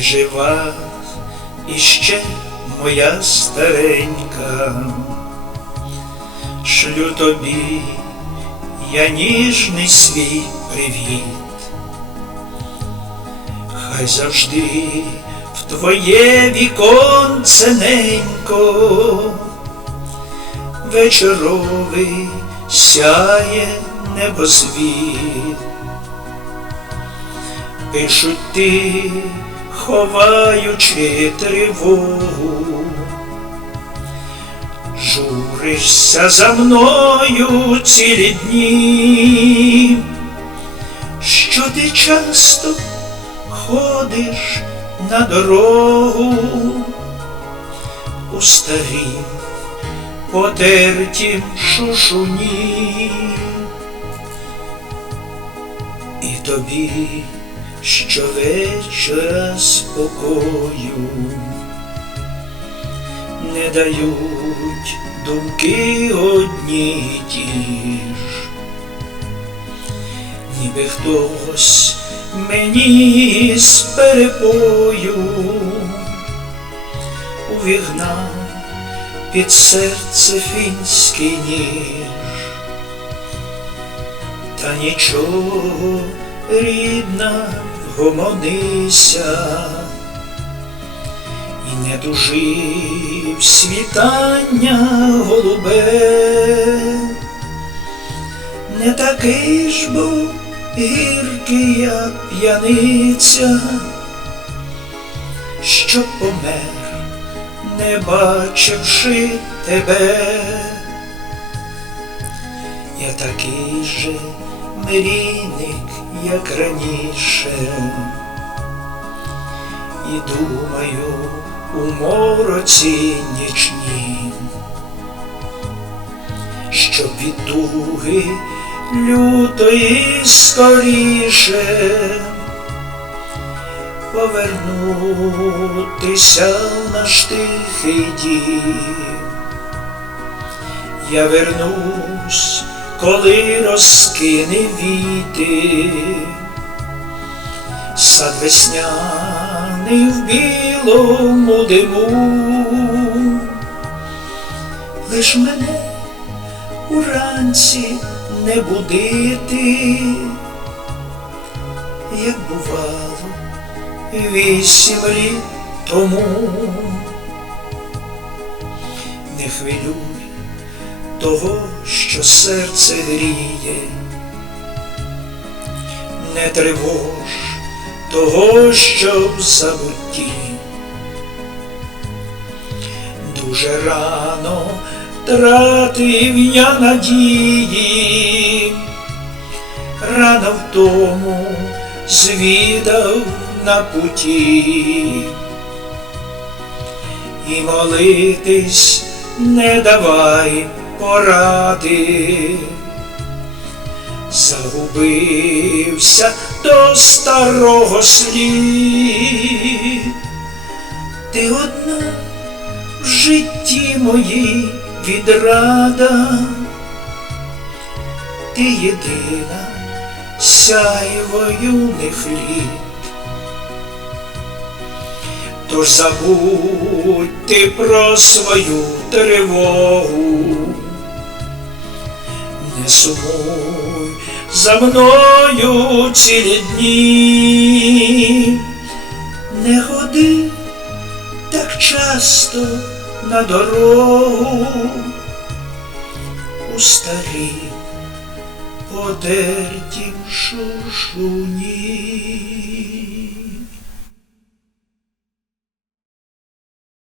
жива. Іще моя старенька, шлю тобі я ніжний свій привіт, хай завжди в твоє віконце ненько, вечоровий сяє небосвіт. Пишуть ти, ховаючи тривогу, журишся за мною цілі дні, що ти часто ходиш на дорогу? У старім потертім шушуні. І тобі щовечора спокою не дають думки одні ті ж, ніби хтось мені з перепою увігнав під серце фінський ніж. Та нічого, рідна, вгомонися, і не дужив світання голубе, не такий ж був гіркий, як п'яниця, що помер, не бачивши тебе. Я такий же мрійник, як раніше, і думаю у мороці нічнім, щоб від туги лютої скоріше повернутися наш тихий дім. Я вернусь, коли розкине віти, сад весняний в білому диму, лиш мене уранці не будити, як бувало вісім літ тому. Не хвилюй того, що серце гріє, не тривож того, що в забутті. Дуже рано тратив я надії, рано в тому звідав на путі. І молитись не давай поради, загубився до старого слід, ти одна в житті моїй відрада, ти єдина сяйво юних літ. Тож забудь ти про свою тривогу, не сумуй за мною цілі дні, не ходи так часто на дорогу у старім потертім шушуні.